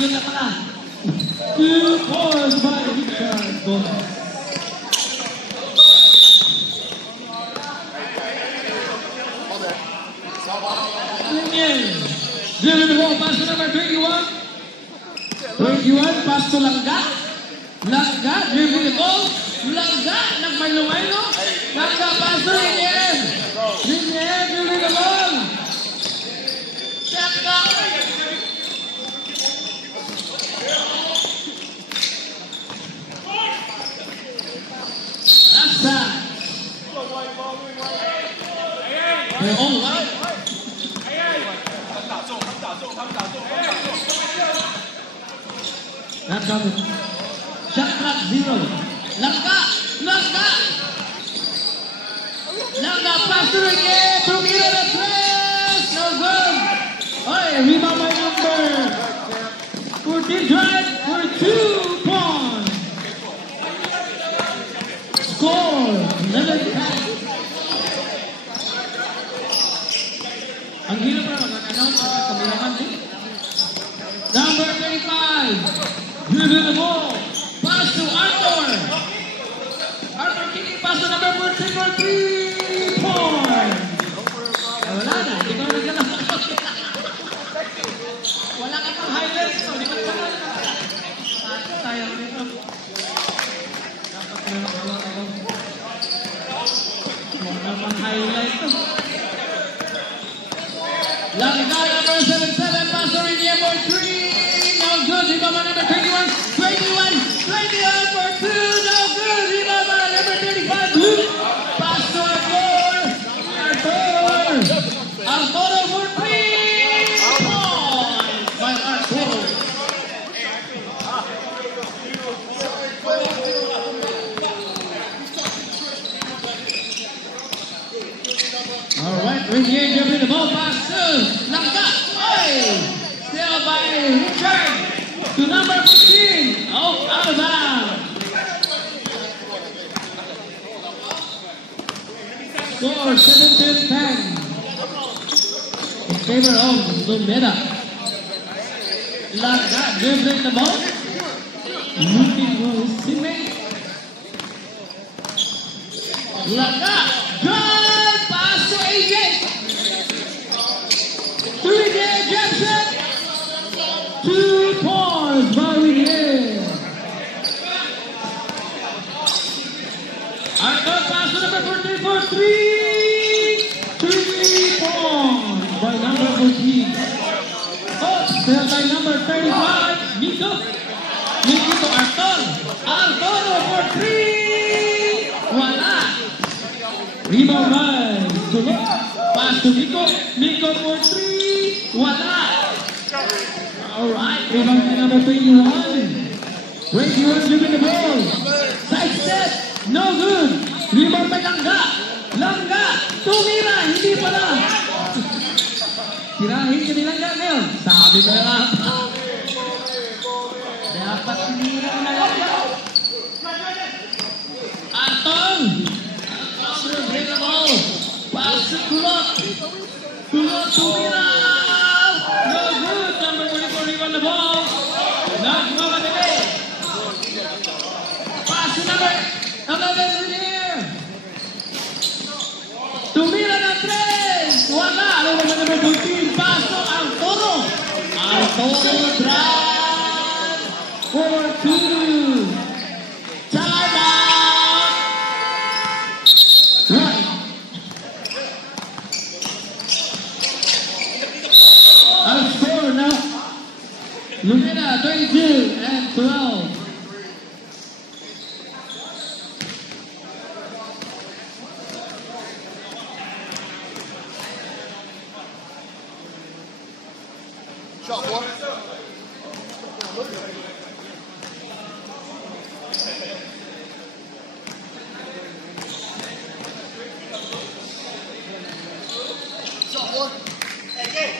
Yun na pala. 2 points by Richard Gomez. Driven the ball, pass to number 21. 21, pass to Langga. Langga, driven the ball. Langga, nagmaylo-maylo. Langga, pass to Rinier. Rinier, driven the ball. Shot clock. That's that. Oh, wow. That's coming. Shot clock 0. Langga! Langga! Langga pass to Rinier. Tumira the press. No good. Oy, rebound by number 14 drive for 2 points. Score 11-10. Ang hirap na mag-announce sa kamilangan din. Number 35. Driven the ball. Pass to Arthur. Arthur kicking pass to number 14 for 3 points. Wala na. Hindi ko na nagkala. Wala ka pang highlights. Hindi ko na sayang nito. Dapat na nakawag ako. Wala pang highlights. Langga number 77. Pass to Rinier for 3. No good. Rebound by number 21. 21 for 2. No good. Rebound by number 35. Pass to Arthur. Arturo for 3 points by Arturo. All right, Rinier dribbling the ball pass to Langga. Still by Richard to number 15. Oh, out of bounds. Score 17-10 in favor of Lumeda. Langga dribbling the ball. Looking for his teammate. Langga drive pass to AJ. 3-day jump shot. 2 points by Rinier. Arthur pass to number 14 for 3. 3 points by number 14. Oh, still by number 35. Nico. Nico to Arthur. Arturo for 3. Wala. Rebound by Tulo. Pass to Nico. Nico for 3. Wala. Alright, rebound by number 21. 21 dribbling the ball. Side step. No good. Rebound by Langga. Langga. Tumira. Hindi pala. Tirahin ka ni Langga ngayon. Sabi ko na nga. Dapat tinira na Langga. Anton. Anton dribbling the ball. Pass to Kulot. Kulot. Tumira. No good. Number 24 rebound the ball. Not Mamadele. Pass to number 11 Rinier. Tumira na 3. Wala. Ano naman number 14? Pass to Arturo. Arturo drive for 2. Timeout. Right. Our score now. Lumeda 22-12. Shot one. Shot one. Again.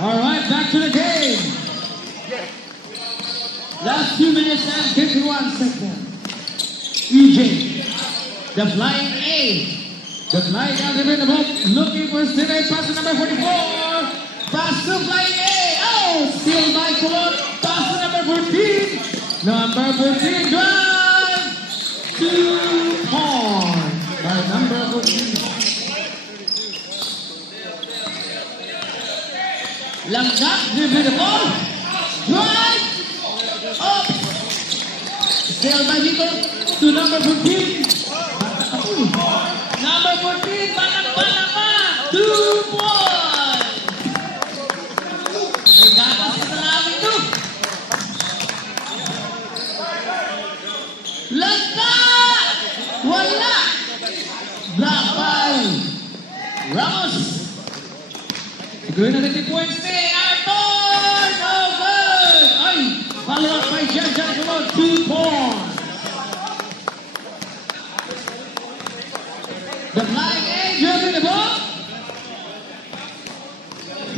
Alright, back to the game. Last 2 minutes and 51 seconds. EJ, the flying A. The flying out of the book, looking for Sinay, pass to number 44. Pass to flying A. Oh, still by Colon. Pass to number 14. Number 14 drive. 2 points by number 14. Langga, dribbling the ball. Drive. Up. Still by Nico to number 14. Number 14, Panama, 2 points. May gatas sa namin ito. Langga! Wala! Blackball. Ramos. Sigurin natin yung points ni Arthur! Over! Ay! Follow up by Jan Colon, 2 points. The flying A, dribbling the ball.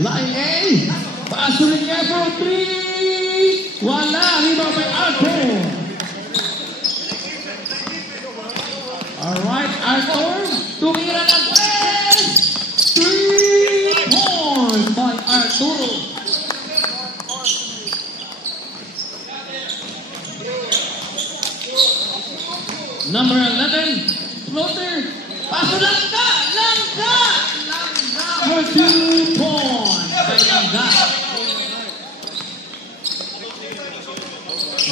Flying A, pass to the for 3. Wala, rebound by Arthur. Alright, Arthur, tumira ng 3 points by Arthur. Number 11, floater. Paso Langga! Langga! Langga for 2 points by Langga.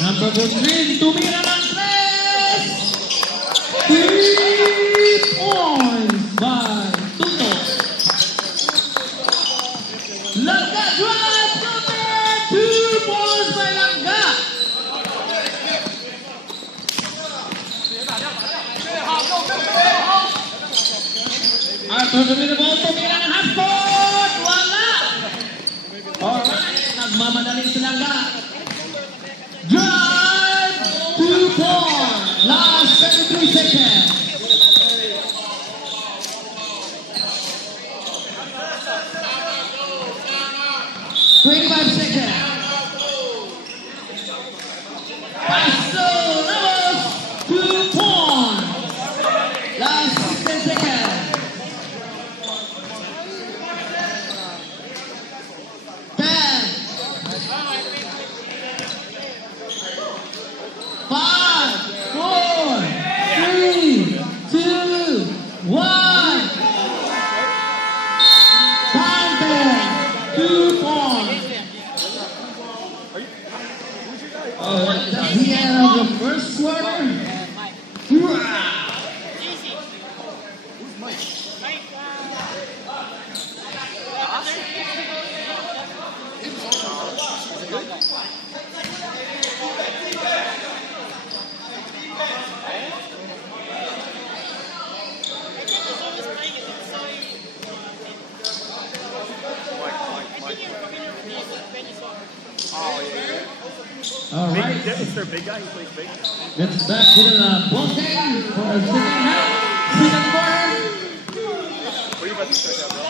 Number 14, tumira ng 3. 3 points by Tuto. Langga drive, Tuto! 2 points by Langga. Arthur tumira ball, tumira ng half court! Wala! Alright, nagmamadali si Langga. Drive! 2 points! Last 73 seconds. Paso Ramos, 2 points. Last 10 seconds. 10, 5, 4, 3, 2, 1. Counter, 2 points. That's the end of the first quarter. All right. Is there a big guy who plays big? It's back to the ball game for the second half. Second quarter. Where are you about to start that, bro?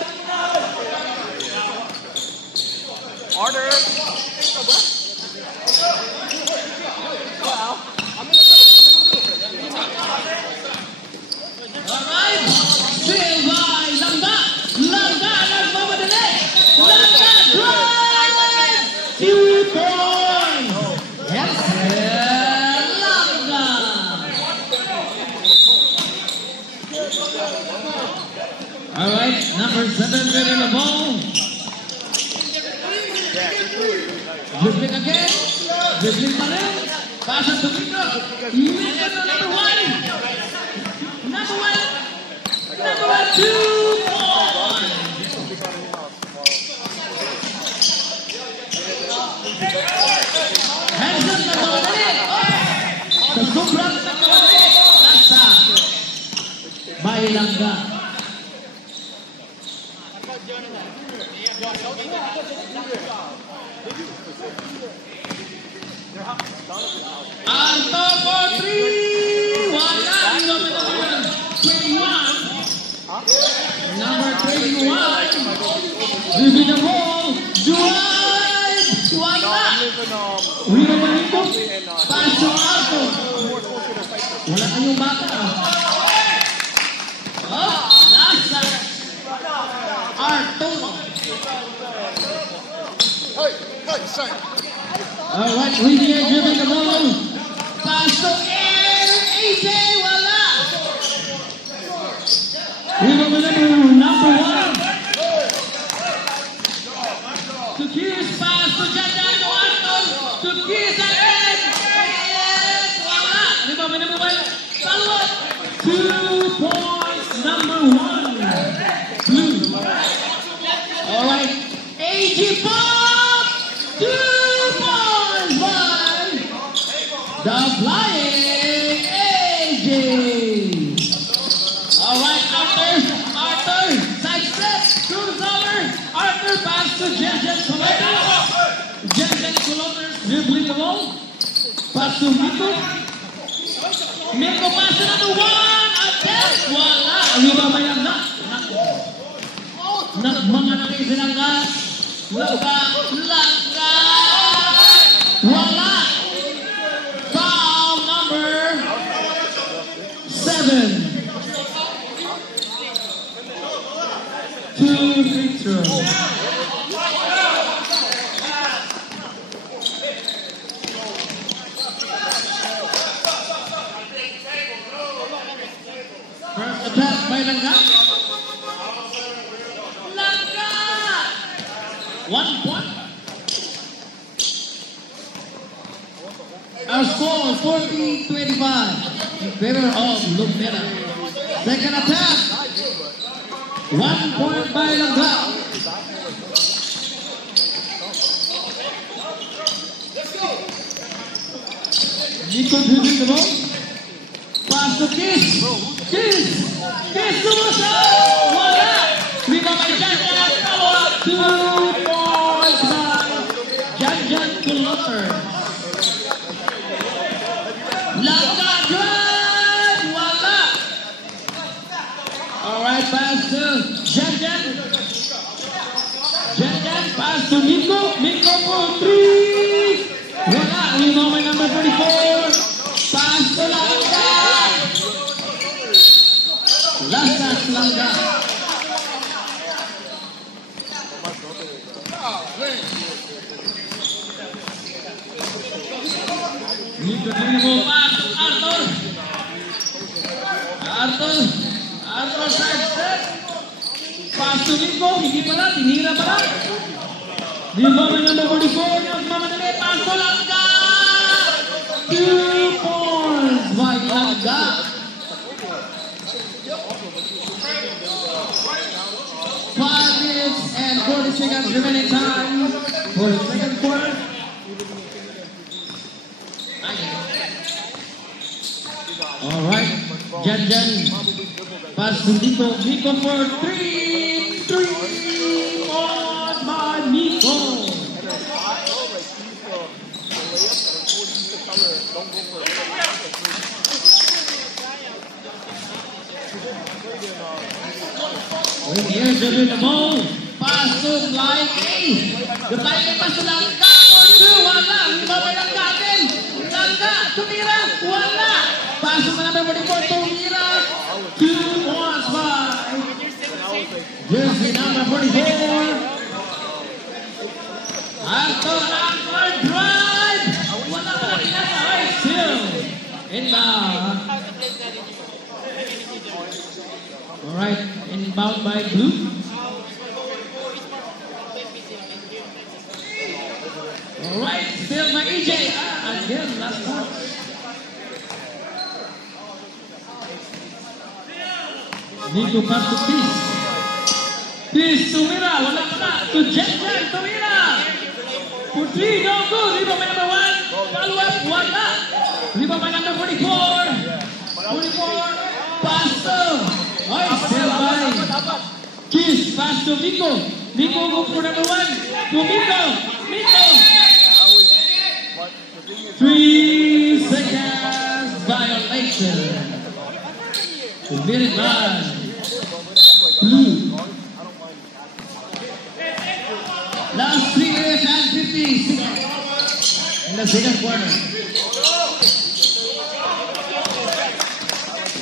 Order! All right. Still by Langga. Langga nagmamadali. Langga drive. 2 points. Yes, Langga. All right, number 7 getting the ball. Dribbling again. Dribbling pa rin. Pass to Mika. Mika to number 1. Number 2 points. Hanson nagmamadali. Sa sobrang nagmamadali. Nasa by Langga. Anto for 3. Wala. 21. Number 21. Dribbling the ball. Do Rebound by Nico. Pass to Arthur. Wala kayong bata. Oh, nasa Arthur. Hey, hey, sir. Alright, Riviere dribbling the ball. Pass to AJ, wala. Rebound by number 1. To Kiss, pass to Jajan, to Arthur. To Kiss again. Yes, wala. Rebound by number 1. Follow up. 2 points, number 1. Blue. Alright, AJ Pop. 2 points by the flying AJ. Alright, Arthur, side step, through over. Arthur pass to Jensen Colombers. Jensen Colombers dribbling the ball. Pass to Miko. Miko pass to number 1. Attempt, wala. Rebound by Langga. Nagmanga si Langga. Langga. Wala. Foul number 7. 2 free throws. First attack by Langga. Langga! 1 point. Our score 40-25 in favor of Lumera. Second attack. 1 point by Langga. Nico dribbling the ball. Pass to Kiss. Kiss Sumusa. Wala. Rebound by Janjan. Follow up. 2 points by Janjan Kulother. Langga drive. Wala. Alright, pass to Janjan. Janjan pass to Nico. Nico for 3. Wala. Rebound by number 44. Pass to Langga. Last Langga. Nico Drimo pass to Arthur. Arthur side step. Pass to Nico. Hindi pala. Tinira pala. Rebound by number 44. Nagmamadali. Pass to Langga. 2 points by Langga. 5 minutes and 40 seconds remaining time for the second quarter. Alright, Janjan pass to Nico. Nico for 3. 3 points by Nico. Here's the ball. Pass to Flying A. The Flying A pass to Langga. 1-2. Wala. Rebound by Langga again. Langga. Tumira. Wala. Pass to number 44. Tumira. 2 points by jersey number 44. Arthur drive. Wala pala pinasaway. Still inbound. Alright, inbound by Blue. Alright, still by EJ. Again, last one. Nico pass to Peace. Peace, Tumira. Wala pala. To Janjan, Tumira. For 3, no good. Rebound by number 1. Follow up, wala. Rebound by number 44. 44. Pass to. Oy, still by Kiss. Pass to Nico. Nico go for number 1. To Nico. Nico. 3 seconds violation. Committed by Blue. Last 3 minutes and 50 seconds. in the second quarter.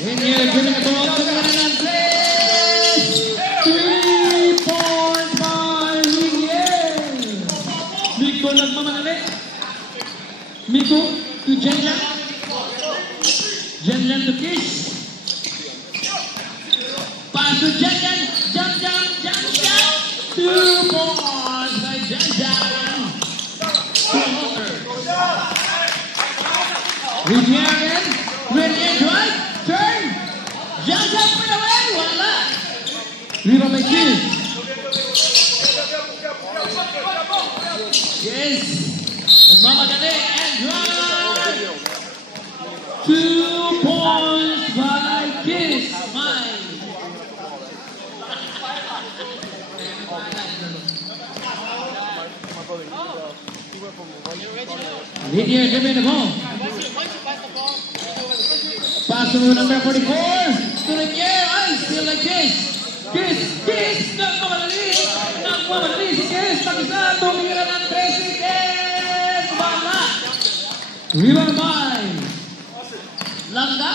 Rainier giving the ball to Hernandez. 3 points by Rainier. Miko nagmamanali. Miko to Jenjan. Jenjan to Kish. Pass to Jenjan. Jump. 2 points by Jenjan. Rainier drive. Turn. Jenjan put away. Wala. Rebound by Kish. Yes. Nagmamadali and drive. 2 points by Kiss. Mine. Rainier giving the ball. Pass to number 44. To Rainier. Still like Kiss. Kiss. Nagmamadali si Kiss. Pag-isa. Tumira ng 13. Kiss. Wala. Rebound by Langga.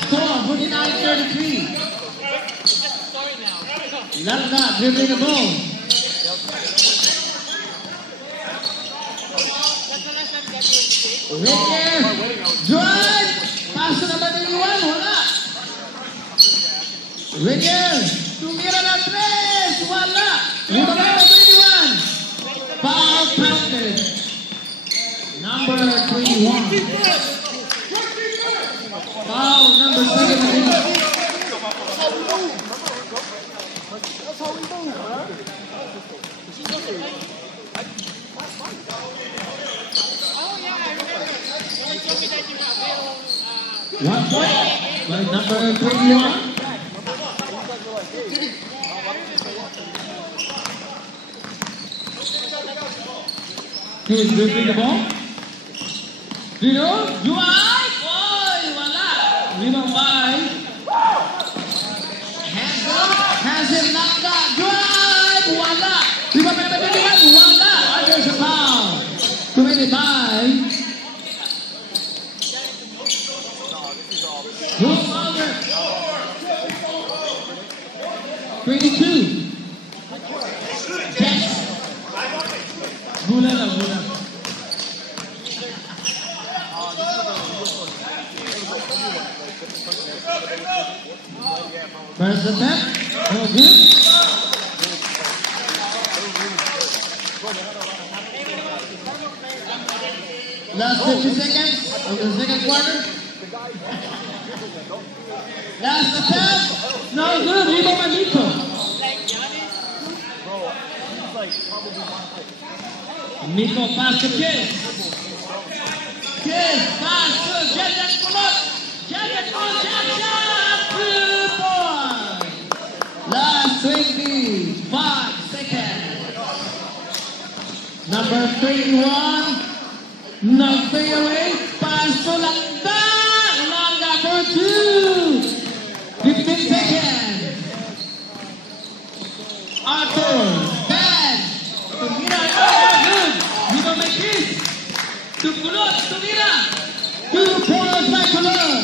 Score 49-33. Langga dribbling the ball. Rainier drive. Pass to number 21. Wala. Rainier. Tumira ng 3. Wala. Rebound number 21. Foul counted. Number 21. Foul number 17. That's how we move, man. 1 point by number 21. He's dribbling the ball. Dino, drive. Boy, wala. Rebound by Has him knocked out. Drive. Wala. Rebound by number 21. Wala. There's a foul. Committed by Wilder. 22. Jets. Gula. First attempt. No good. Last 50 seconds of the second quarter. Last attempt. No good. Rebound by Miko. Miko pass to Kiss. Kiss pass to Jenjan Kulot. Jenjan Kulot. 2 points. Last 25 seconds. Number 31. No fadeaway. Pass to Langga. Langga for 2. 15 seconds. Arthur. Bad. Tumira. Good. Rebound by Kiss. To Kulot. Tumira. 2 points by Kulot.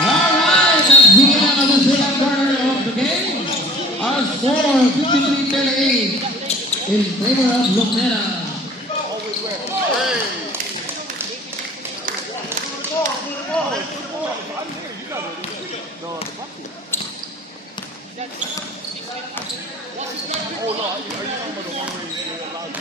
Alright. That's the end of the second quarter of the game. Our score 53-38 in favor of Lumera. Oh, no. Are you talking about the one where you allowed to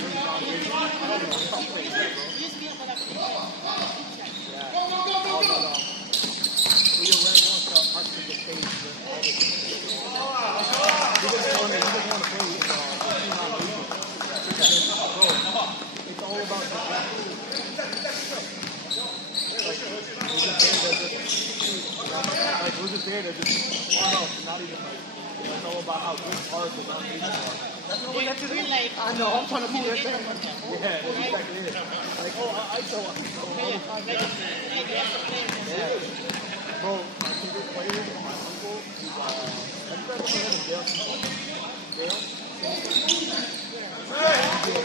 It's all about how good cars the foundation are. That's not what that is. I know, I'm trying to be there. Yeah, that's exactly it. Like, oh, I saw it. Yeah. Bro, my favorite player, my uncle, he's, have you guys ever heard of Dale? Dale?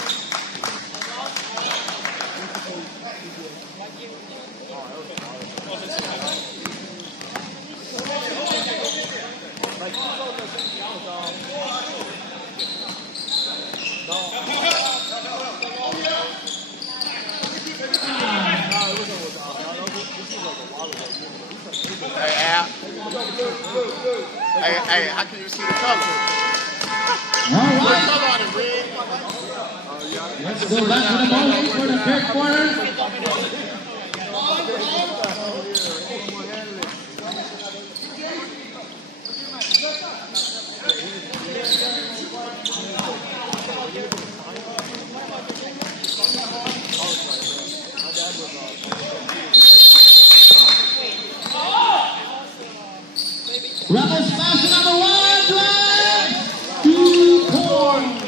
Hey, how can you see the color? All right. Color on it, red. Let's go back to the ball for the third quarter. Rebels pass to number 1, drive! 2 points!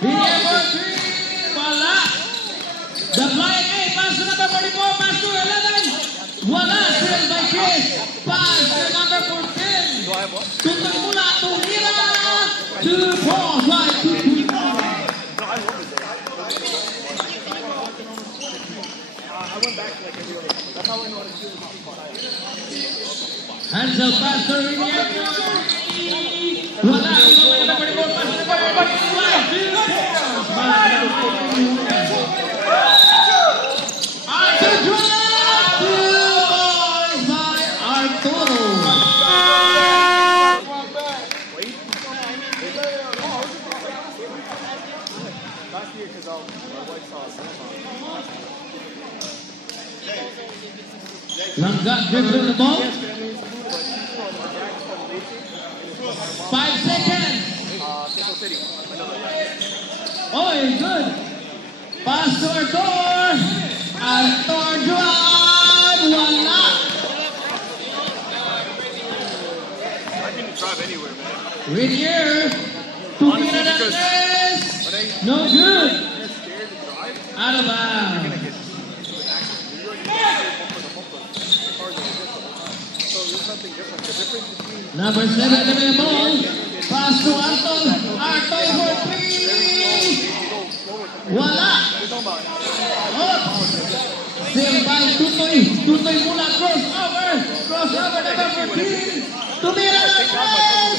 Remember 3, wala! The flying 8, pass to number 44, pass to 11! Wala, still by Chris! Pass to number 14! Tuntun mula, tumira! 2 points, right, 2 points! I went back to like every other. That's how I know how to do it. Hands up, faster, wala, wala, Arthur drive! 2 points by Arturo! Last year, because my wife saw us. Langga dribbling the ball. 5 seconds. Oh, he's good. Pass to Arthur. Arthur drive. Wala. I can drive anywhere, man. Renier. Tumira ng tres. No good. Out of bounds. Number 7 in the ball. Pass to Arthur. Arthur for 3. Wala. Oops. Still by Tutoy. Tutoy mula. Crossover. Crossover number 14. Tumira ng tres.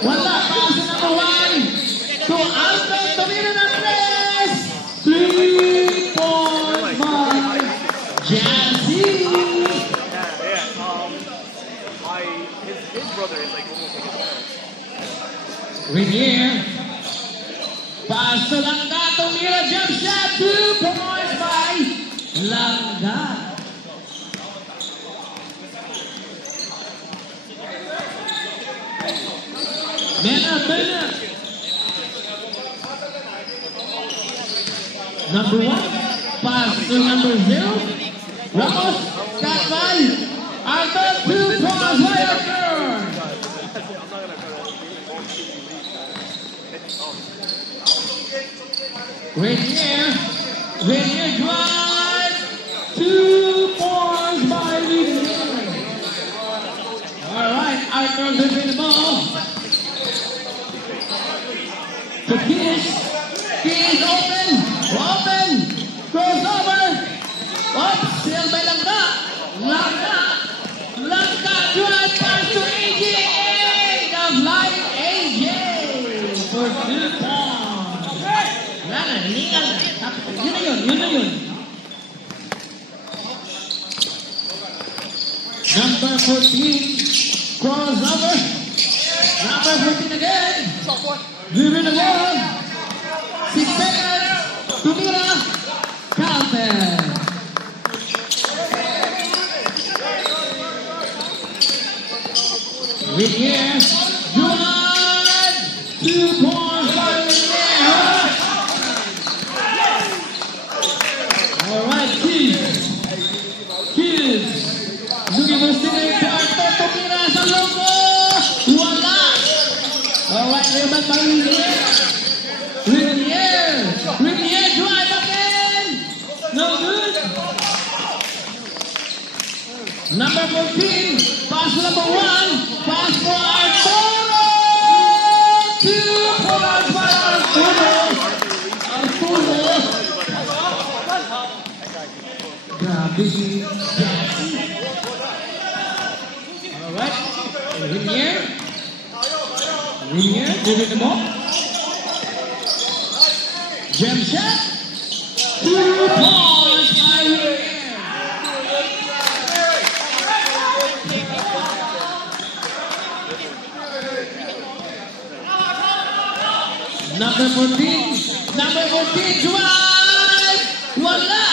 Wala. Pass to number 1. To Arthur. Tumira ng tres. 3 points by Jazzy. His brother is like almost like his parents. Renier. Pass to Langga. Tumira jump shot. 2 points by Langga. Mena. Number 1. Pass to number 0. Ramos. Got by Arthur. 2 points by Arthur. Renier drive. 2 points by Renier. All right, Arthur dribbling the ball. To Kiss. Kiss open. Crossover. Up. Still by Langga. Langga drive pass to AJ. The flying AJ for 2 points. Wala na, hiningal na. Yun na yun. Number 14, crossover. Number 14 again. Dribbling the ball. 6 seconds. Tumira. Counted. Renier. Drive. 2 points by Renier. All right, Kids. Looking for signature Arthur. Tumira sa logo. Wala. All right, rebound by Renier. Renier drive again. No good. Number 14. Pass to number 1. Pass for Arturo. 2 points by Arturo. Grabe si Jazzy. Alright. Renier. Dribbling the ball. Jump shot. 2 points by William. Number 14, drive! Wala!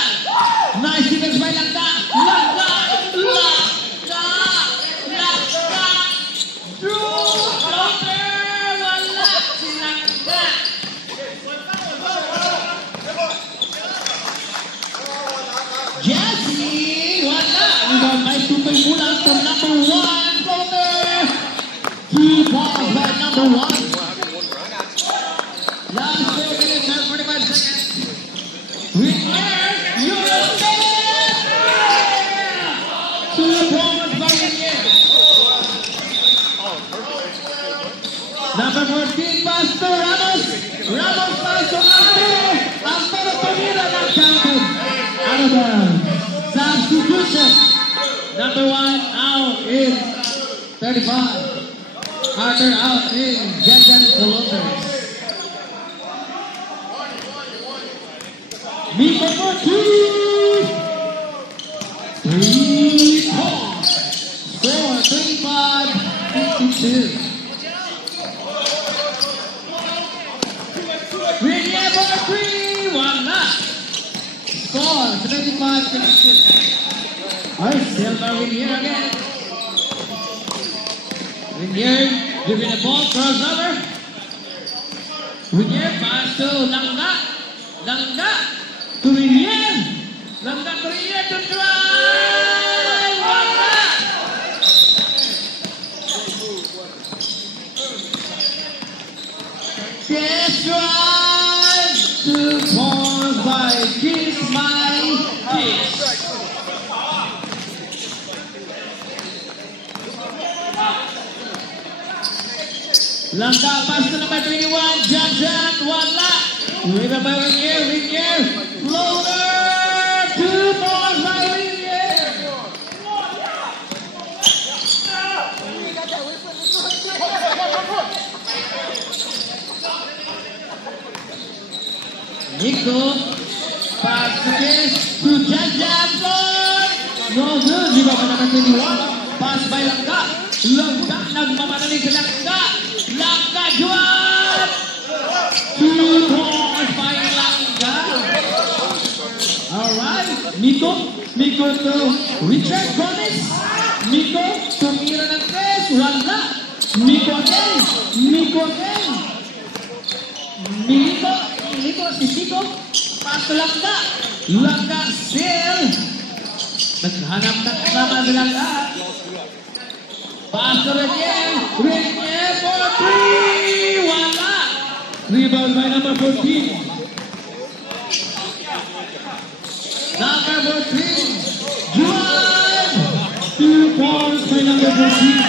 Nice defense by Langka! Langka! Drew! Floater! Wala! Si Langka! Jesse! Wala! Rebound by Tupay Mulang from number 1 floater! 2 balls by number 1. Last 4 minutes and 45 seconds. Whittier, you're a stand! 2 points by Whittier. Number 14, Pastor Ramos. Ramos pass to Arturo. Arturo tumira ng counted. Out of bounds. Substitution. Number 1 out in 35. Arthur out in Jetjan Columbus. Miko for 2. 3 points. Score 35-52. Whittier for 3. Wala. Score 75-52. Alright, still by Whittier again. Whittier giving the ball, crossover. Whittier pass to Langka. Langka. To Whittier. Langka to Whittier to drive. Wala. Kiss drive. 2 points by Kiss My Kiss. Langka pass to number 21. Jump shot. Wala. Rebound by Whittier. Floater. 2 balls by Whittier. Nico. Pass to Kiss. To Jetjan floor. No good. Rebound by number 21. Pass by Langka. Langka. Nagmamadali si Langka. Langka juat. 2 points by Langka. Alright, Nico to Richard Gomez. Nico tumira ng 3. Wala. Nico again. Nico si Nico. Pass to Langka. Langka still. Naghanap ng kasama si Langka. Pass to Whittier for 3. Wala. Rebound by number 14. Number 14. Drive. 2 points by number 14.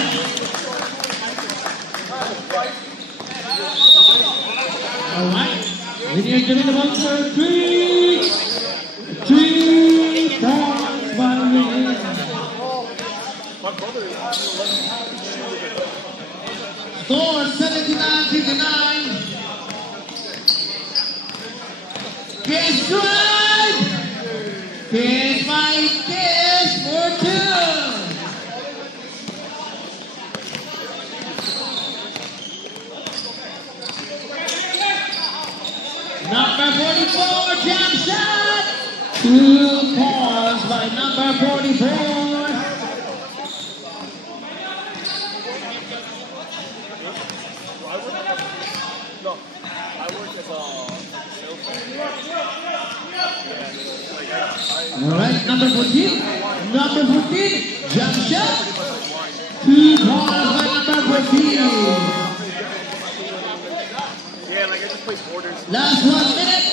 Alright. Whittier giving the ball for 3. 3 points by Whittier. Score 79-59. Kiss drive. Kiss my Kiss for 2. Number 44, jump shot. 2 points by number 44. Alright, number 14, jump shot. 2 points by number 14. Yeah, like I just play borders. Last 1 minute.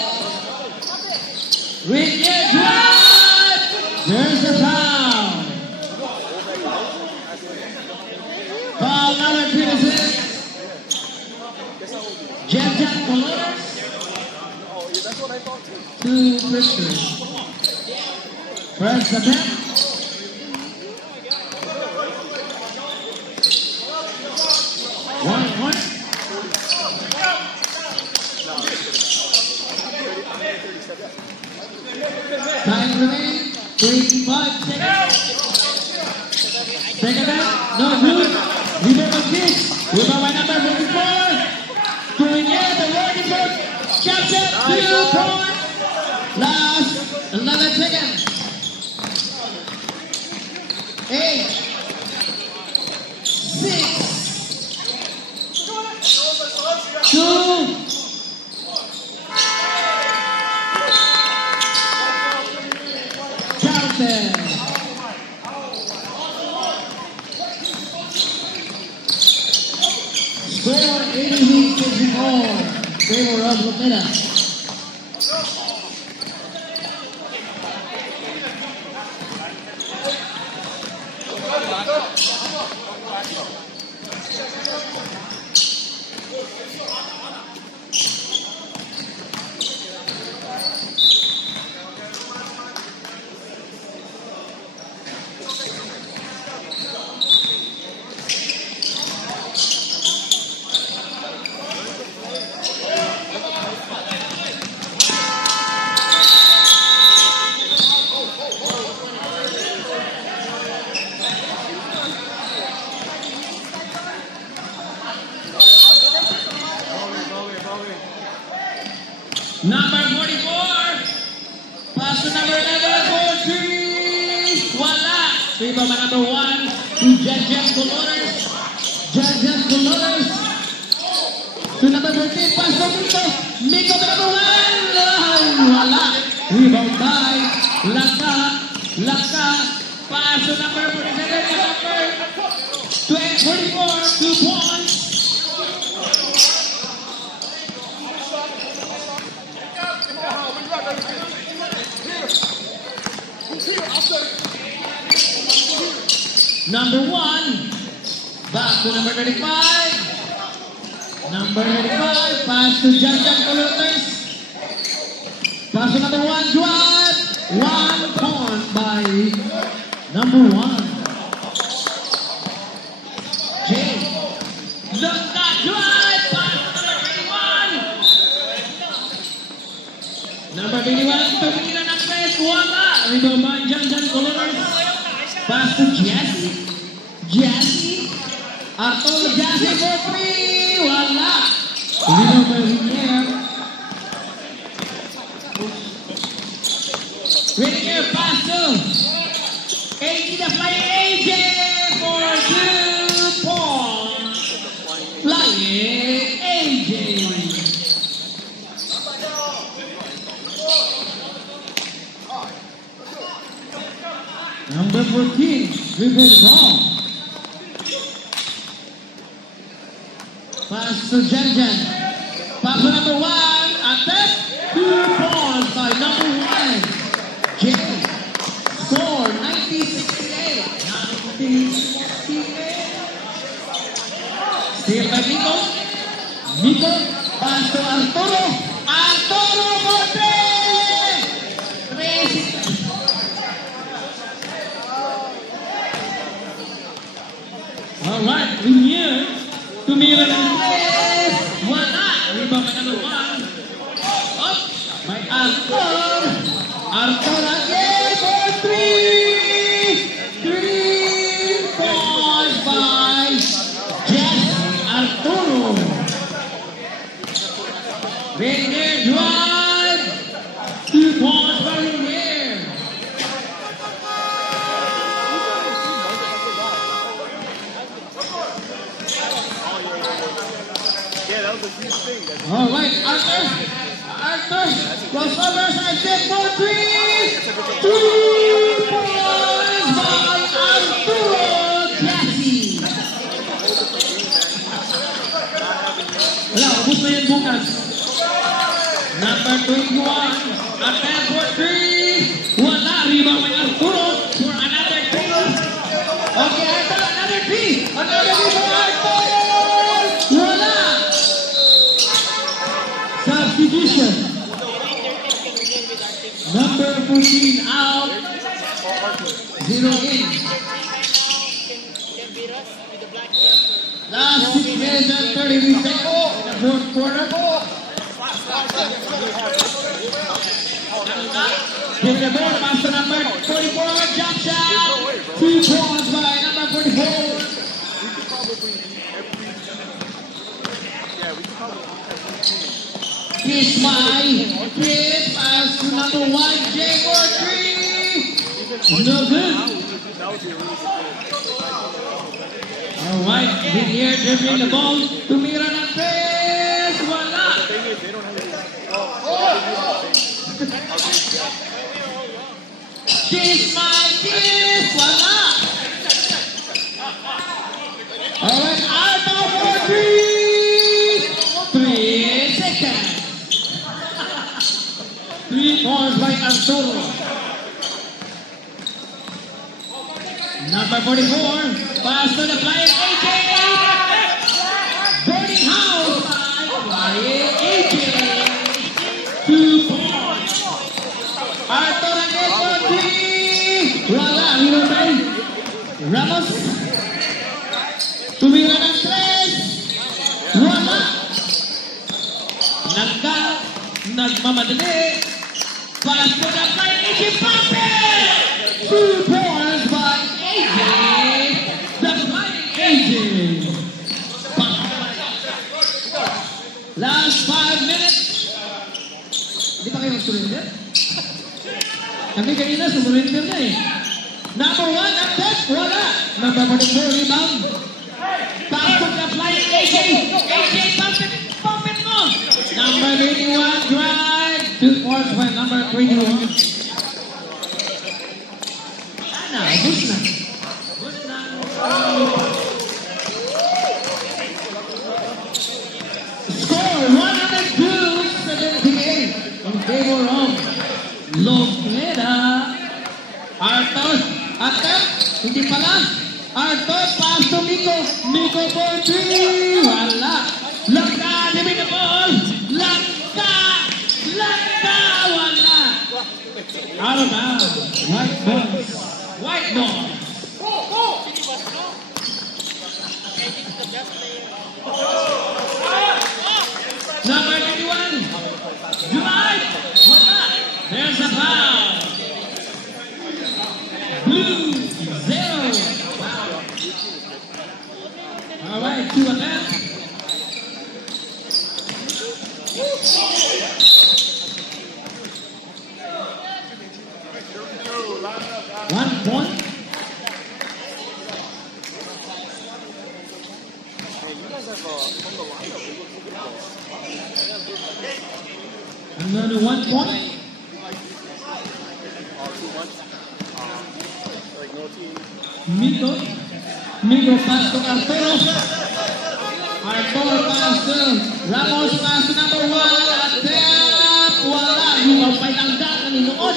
Whittier drive. There's the foul. Foul number 26. Jetjan Columbus. Oh, yeah, that's what I thought too. 2 Christians. First attempt. One point. seconds remaining. 25 seconds. Second half, no good. Rebound of kick. Rebound by number 54. Doing it, the working for capture. 2 points. Last 11 seconds. 8, 6, 2. Counted. Score 88-54. Favor of Lomita. Number 44. Pass to number 11 for 3. Wala. Rebound by number 1 to Jan Colores. Jan Colores. To number 13. Pass to Miko. Miko to number 1. Wala. Rebound by Laka. Laka. Pass to number 47. To number 44. 2 points. Number 1, back to number 35. Number 35, pass to Jan Colores. Pass to number 1, drive. 1 point by number 1. Jay. Look that drive. Pass to number 21. Number 21, tumingin ng press. Wala. Rebound by Jan Colores. Pass to Jesse. Jesse. Arturo Jesse for 3. Wala. Rebound by Rinier. Rinier pass to AJ the flying AJ for 2 points. Flying AJ. Number 14, dribble the ball. Pass to Jan. Pass to number 1. Attack. 2 points by number 1. Jay. Score 90-68. 90-68. Steal by Miko. Miko. Pass to Arturo. Arturo for 3. 3. Alright, Rinier. Tumira ng place. Wala. Rebound by number 1. Up by Arthur. Arthur again for 3. 3 points by Jesse Arturo. Rinier drive. 2 points by Rinier. All right, Arthur, crossovers, I said for 3. 2 points by Arturo Jesse. Wala, ubus na yan bukas. Number 21, attack for 3. Wala, rebound by Arturo for another 3. Okay, Arthur, another 3. Another 3 for Arthur. Wala. Substitution. Number 14 out. 0 in. Last 6 minutes and 33 seconds in the fourth quarter. Give the ball, pass to number 44, jump shot. 2 points by number 44. We could probably beat every. Yeah, we could probably beat every team. Chris pass to number 1, J for 3. No good. That would be a really good goal. All right, big here dribbling the ball to Mira Nantes. Wala. The thing is, they don't have any. Kiss, wala. All right, Arto for 3 seconds. 3 points by Arturo. Number 44, pass to the flying AJ. Boarding house by flying AJ. 2 points. Arthur again for 3. Wala, hero by Ramos. Tumira ng 3. Wala. Nagmamadali. Pass to the flying AJ. Pape! 2 points by AJ. The flying AJ. Last 5 minutes. Di pa kayo mag-surrender? Kami kanina surrender na eh. Number 1, Nantes, wala. Number 44, rebound. Pass to the flying AJ. AJ, pump it mo. Number 81, drive. 2 points by number 21. Bus na. Score 102-78 in favor of Locmeda. Arthur, attempt, hindi pala. Arthur, pass to Miko. Miko for 3. Wala. Langka, give me the ball. Langka, wala. Out of bounds. White ball. White ball. Number 21. July. Wala. There's a foul. Blue 0. All right, 2 attempts. Another 1 point. Miko pass to Arturo. Arturo pass to Ramos, pass to number 1. Attempt. Wala. Yung may langga na ninood.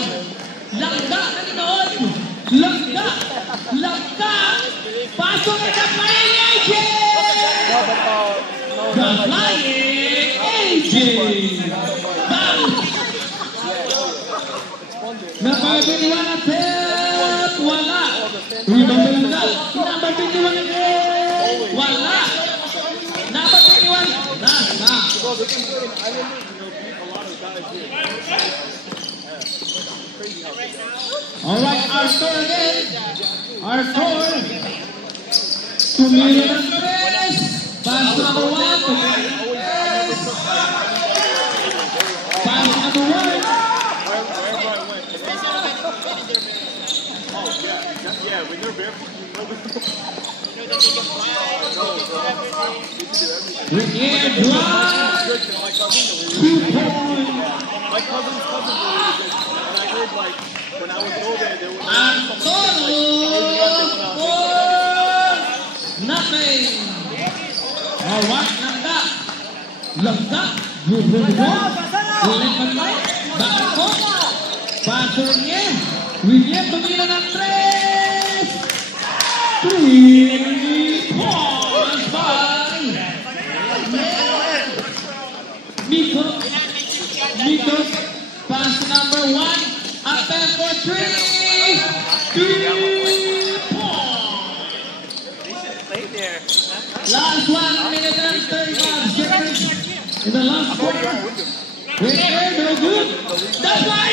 Langga. Paso na the flying AJ. The flying AJ. Number 21 attempt. Wala. Rebound langga. Number 21 again. Wala. Number 21. Nasa. All right, Arthur again. Arthur. Tumira ng 3. Pass to number 1. Pass to number 1. Yeah, when they're barefoot, you know that With air drive. 2 points. my cousin's cousin really did, and I heard like when I was over there was nothing. All right, Langga. Paso Rinier. Rinier tumira ng 3. 3 points by Miko. Pass number 1. Attempt for 3. 3 points. stay there. Last 1 minute and 35 seconds in the last quarter. We're there, no good. That's why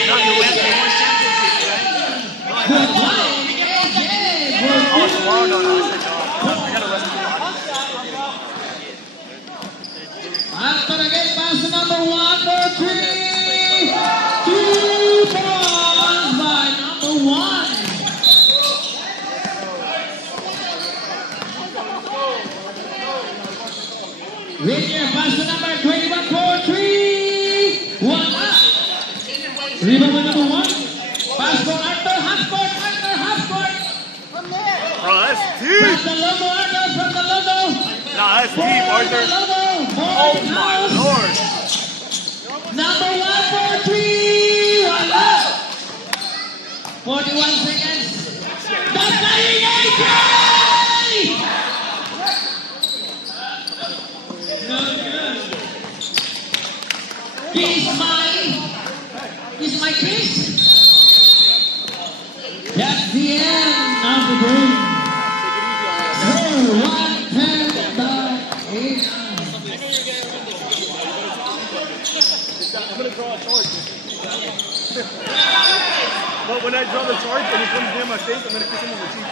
Rebound by number 1. Pass for Arthur. Half court. Arthur. Half court. Bro, that's deep. From the logo, Arthur. From the logo. Nah, that's deep, Arthur. Oh my lord. Number 1 for 3. Voila. 41 seconds. That's flying AJ! No good. Kiss my kiss. That's the end of the game. So 110 by 8. I'm gonna draw a torch. But when I draw the torch and he comes near my face, I'm gonna kiss him on the cheek.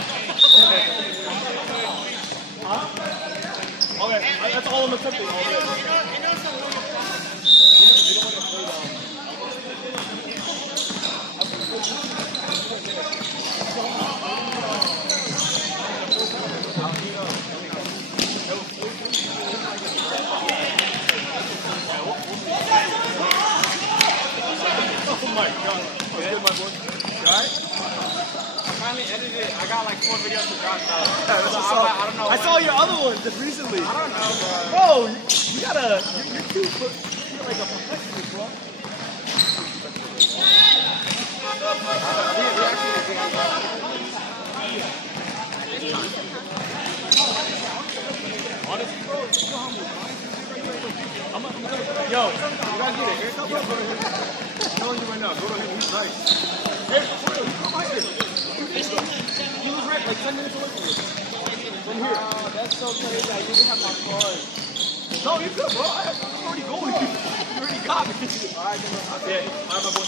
Huh? Okay, that's all I'm accepting. All day. Oh my god. Good, my boy. You alright? I finally edited it. I got like 4 videos to drop now. Yeah, that's what's up. I don't know. I saw your other one just recently. I don't know, bro. Bro, you gotta. You're too. You're like a perfectionist, bro. Honestly, bro, you know how much yo, you guys get a haircut, bro? I'm telling you right now, go to him. He's nice. Hey, for real, come right here. He was right like 10 minutes away from you. From here. That's so crazy. I didn't have my card. No, you're good, bro. I'm already going. You already got me. Alright, yeah. Alright, my boy.